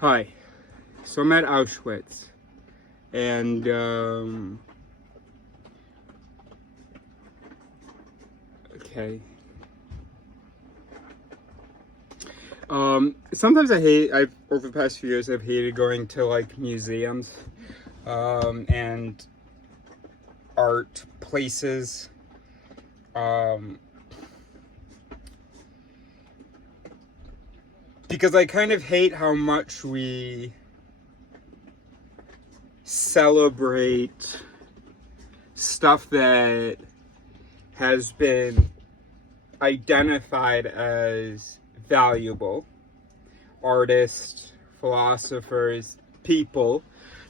Hi. So I'm at Auschwitz, and okay. Sometimes I've over the past few years I've hated going to like museums, and art places, because I kind of hate how much we celebrate stuff that has been identified as valuable. Artists, philosophers, people,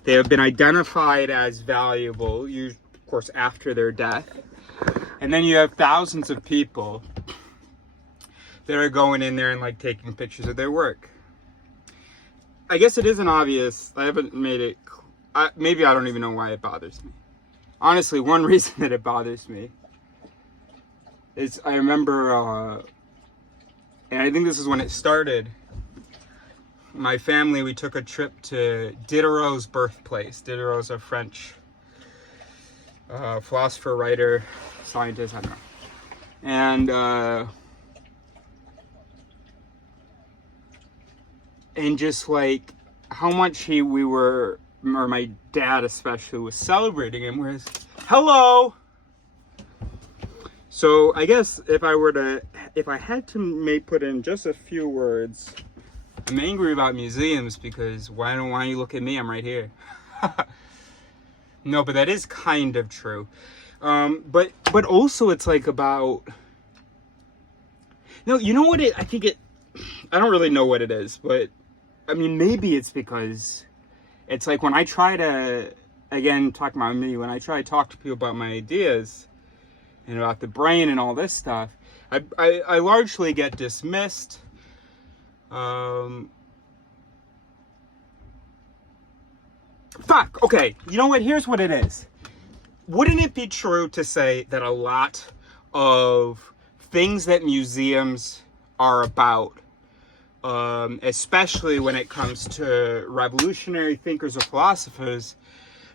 they have been identified as valuable, of course, after their death. And then you have thousands of people that are going in there and like taking pictures of their work. I guess it isn't obvious. I haven't made it. Maybe I don't even know why it bothers me. Honestly, one reason that it bothers me is I remember, and I think this is when it started. My family, we took a trip to Diderot's birthplace. Diderot's a French philosopher, writer, scientist, I don't know. And just like how much or my dad especially, was celebrating him, whereas, hello! So I guess if I had to put in just a few words, I'm angry about museums because why don't you look at me? I'm right here. No, but that is kind of true. But also it's like about, no, you know what I don't really know what it is, but I mean, maybe it's because it's like when I try to, again, talking about me, when I try to talk to people about my ideas and about the brain and all this stuff, I largely get dismissed. Fuck, okay, you know what, here's what it is. Wouldn't it be true to say that a lot of things that museums are about, especially when it comes to revolutionary thinkers or philosophers,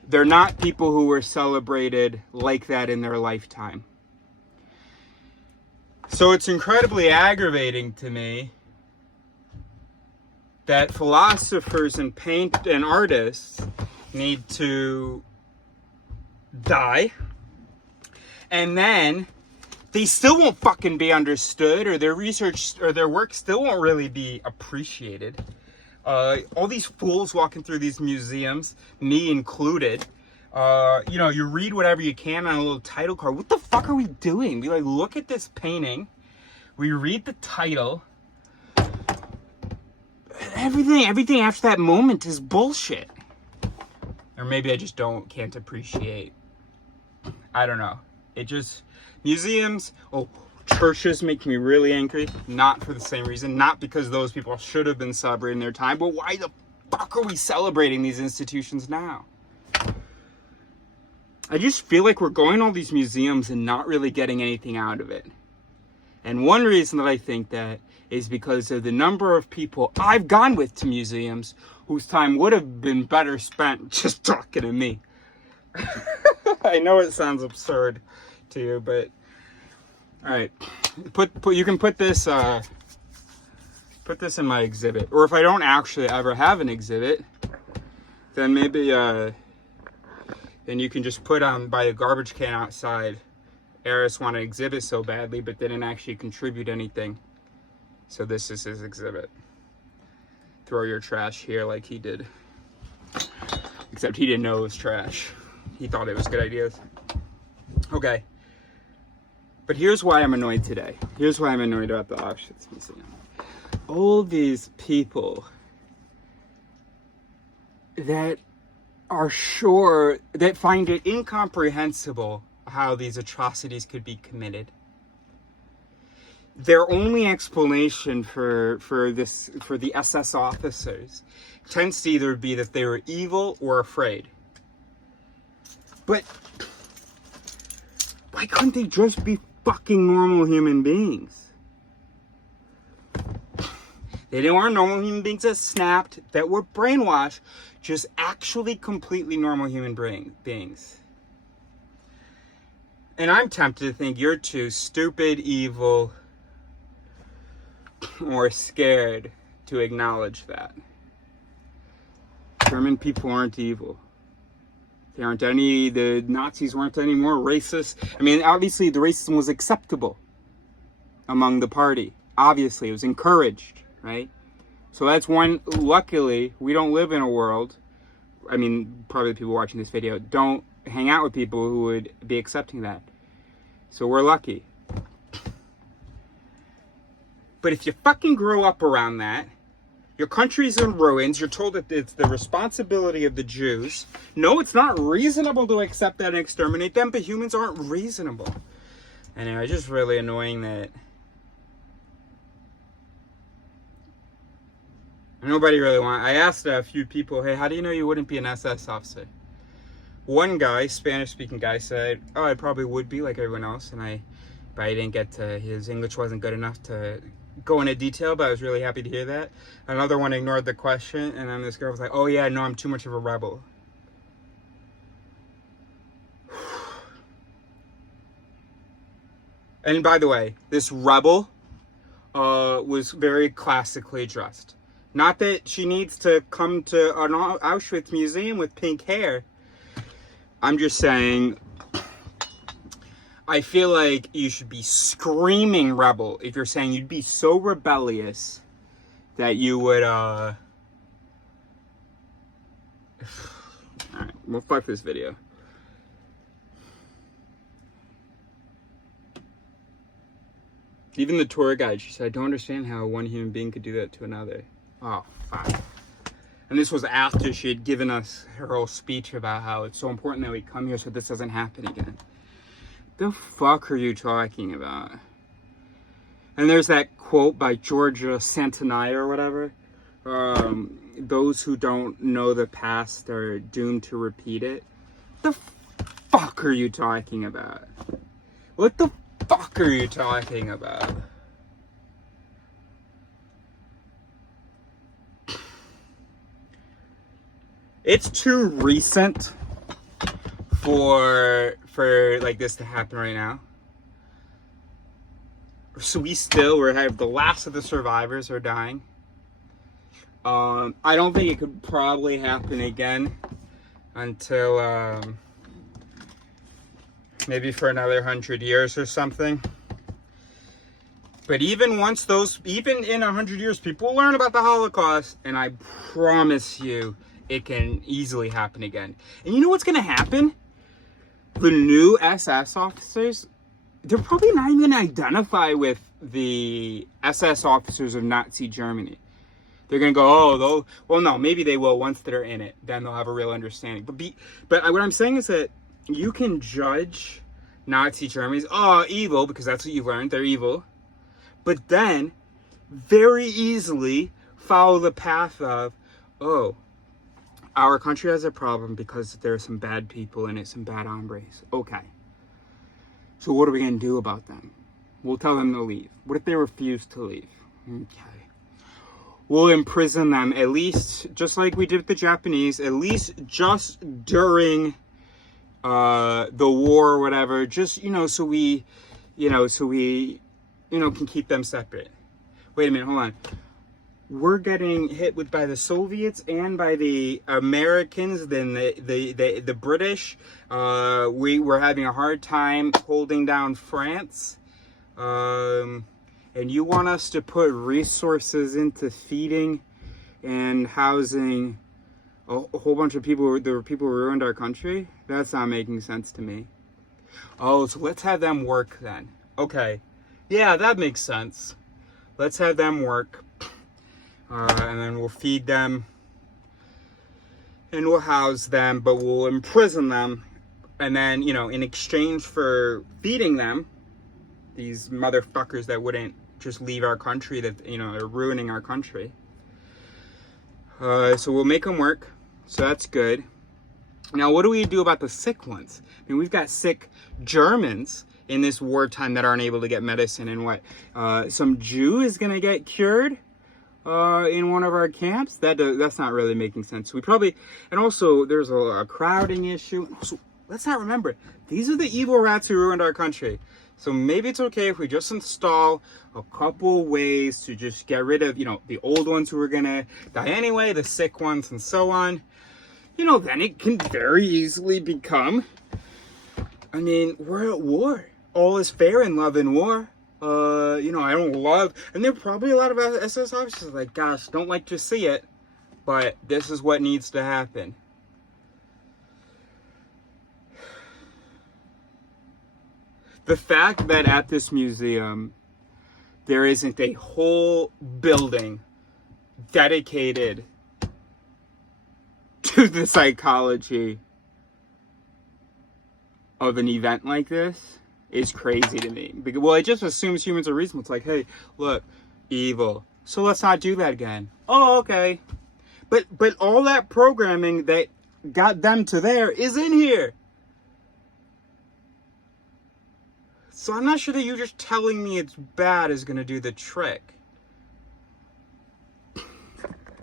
they're not people who were celebrated like that in their lifetime? So it's incredibly aggravating to me that philosophers and artists need to die, and then they still won't fucking be understood, or their research or their work still won't really be appreciated. All these fools walking through these museums, me included, you read whatever you can on a little title card. What the fuck are we doing? We like, look at this painting, we read the title, everything after that moment is bullshit. Or maybe I just can't appreciate. I don't know. Museums, churches make me really angry. Not for the same reason. Not because those people should have been celebrating their time, but why the fuck are we celebrating these institutions now? I just feel like we're going to all these museums and not really getting anything out of it. And one reason that I think that is because of the number of people I've gone with to museums whose time would have been better spent just talking to me. I know it sounds absurd to you, but all right, you can put this in my exhibit, or if I don't actually ever have an exhibit, then maybe then you can just put on by the garbage can outside, Eris wanted an exhibit so badly but didn't actually contribute anything, so this is his exhibit. Throw your trash here like he did, except he didn't know it was trash. He thought it was good ideas. Okay, but here's why I'm annoyed today. Here's why I'm annoyed about the Auschwitz Museum. All these people that find it incomprehensible how these atrocities could be committed. Their only explanation for the SS officers tends to either be that they were evil or afraid. But why couldn't they just be fucking normal human beings? They weren't normal human beings that snapped, that were brainwashed, just actually completely normal human beings. And I'm tempted to think you're too stupid, evil, or scared to acknowledge that. German people aren't evil. The Nazis weren't any more racist. I mean, obviously the racism was acceptable among the party. Obviously, it was encouraged, right? So that's one. Luckily, we don't live in a world. I mean, probably the people watching this video don't hang out with people who would be accepting that. So we're lucky. But if you fucking grow up around that, your country's in ruins, you're told that it's the responsibility of the Jews. No, it's not reasonable to accept that and exterminate them, but humans aren't reasonable. Anyway, just really annoying that nobody really wants. I asked a few people, hey, how do you know you wouldn't be an SS officer? One guy, Spanish-speaking guy, said, oh, I probably would be like everyone else, but I didn't get to, his English wasn't good enough to go into detail, but I was really happy to hear that. Another one ignored the question, and then this girl was like, oh yeah, no, I'm too much of a rebel. And by the way, this rebel was very classically dressed. Not that she needs to come to an Auschwitz museum with pink hair. I'm just saying, I feel like you should be screaming rebel if you're saying you'd be so rebellious that you would, Alright, well, fuck this video. Even the tour guide, she said, I don't understand how one human being could do that to another. Oh, fuck. And this was after she had given us her whole speech about how it's so important that we come here so this doesn't happen again. The fuck are you talking about? And there's that quote by Georgia Santana or whatever. Those who don't know the past are doomed to repeat it. The fuck are you talking about? What the fuck are you talking about? It's too recent for like this to happen right now. So we have the last of the survivors are dying. I don't think it could probably happen again until maybe for another 100 years or something. But even in 100 years, people will learn about the Holocaust, and I promise you, it can easily happen again. And you know what's gonna happen? The new SS officers, they're probably not even gonna identify with the SS officers of Nazi Germany. They're gonna go, well, no, maybe they will once they're in it. Then they'll have a real understanding. But what I'm saying is that you can judge Nazi Germany as, evil, because that's what you've learned, they're evil. But then, very easily, follow the path of, our country has a problem because there are some bad people in it, some bad hombres. Okay. So what are we going to do about them? We'll tell them to leave. What if they refuse to leave? Okay. We'll imprison them, at least, just like we did with the Japanese, at least just during the war or whatever, just, so we can keep them separate. Wait a minute, hold on. We're getting hit by the Soviets and by the Americans, then the British. We're having a hard time holding down France. And you want us to put resources into feeding and housing a whole bunch of people, the people who ruined our country? That's not making sense to me. Oh, so let's have them work then. Okay. Yeah, that makes sense. Let's have them work. And then we'll feed them and we'll house them, but we'll imprison them. And then, in exchange for feeding them, these motherfuckers that wouldn't just leave our country, that, are ruining our country. So we'll make them work. So that's good. Now, what do we do about the sick ones? I mean, we've got sick Germans in this wartime that aren't able to get medicine, and what? Some Jew is going to get cured? in one of our camps. That's not really making sense. We probably, and also there's a crowding issue. Also, let's not remember, these are the evil rats who ruined our country. So maybe it's okay if we just install a couple ways to just get rid of, the old ones who are gonna die anyway, the sick ones and so on. Then it can very easily become, we're at war. All is fair in love and war. I don't love, and there are probably a lot of SS officers like, gosh, don't like to see it, but this is what needs to happen. The fact that at this museum, there isn't a whole building dedicated to the psychology of an event like this is crazy to me. Well, it just assumes humans are reasonable. It's like, hey, look, evil, so let's not do that again. Oh, okay. But all that programming that got them to there is in here. So I'm not sure that you just telling me it's bad is going to do the trick.